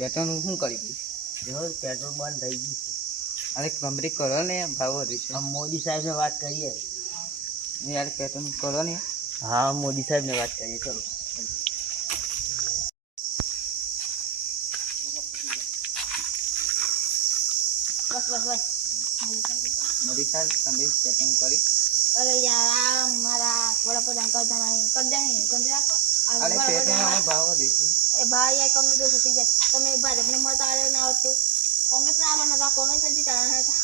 Batten શું કરી ગયું? પેટ્રોલ બંધ થઈ ગયું છે. અરે કમ્પ્લીટ કરો ને ભાવ વધુ મોદી સાહેબ ને વાત કરીએ. યાર પેટર્ન કરો ને. હા મોદી સાહેબ ને વાત કરીએ. ચલો બસ બસ બસ મોદી સાહેબ તમે પેટર્ન કરી. અરે યાર આ મારા વડાપ્રધાન કરતા નહીં કર દે નહીં સમજી રાખો. અરે પેટર્ન ભાવ વધુ છે. એ ભાઈ આ કંપની તો થઈ જાય તમે ભાજપને મત આવ્યો ના આવતું કોંગ્રેસ ના આવવાના હતા કોંગ્રેસ જ જીતાડવાના હતા.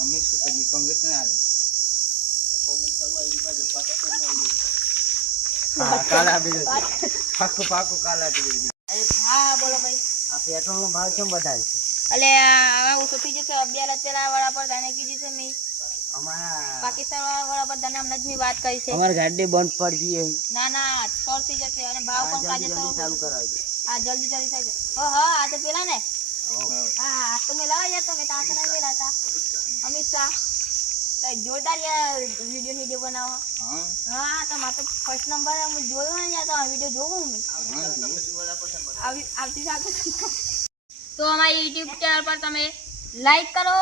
અમે શું કરીએ કોંગ્રેસ ને આવે. હા કાલ આપી દે. પાકું પાકું કાલ આપી દે. અરે હા બોલો ભાઈ. આ પેટ્રોલ નો ભાવ કેમ વધારે છે? અલે હવે ઓછું થઈ જશે 2 લાખ પેલા વડાપ્રધાને કીધી છે મેં અમારા પાકિસ્તાન વાળા વડાપ્રધાન હમણાં જ મેં વાત કરી છે. અમારી ગાડી બંધ પડી ગઈ. ના ના શોર્ટ થઈ જશે અને ભાવ પણ કાજે ચાલુ કરાવજો. હા જલ્દી થઈ જશે. હા આ તો પેલા ને હા તો મેં લાવ્યા યાર તમે તાતા નહીં મેલાતા અમિત શાહ જોરદાર યાર વિડીયો બનાવો. હા તમારે તો ફર્સ્ટ નંબર હું જોયો ને યાર તો વિડીયો જોઉં મેં આવતી સાથે તો અમારી યુટ્યુબ ચેનલ પર તમે લાઈક કરો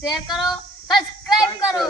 શેર કરો સબસ્ક્રાઇબ કરો.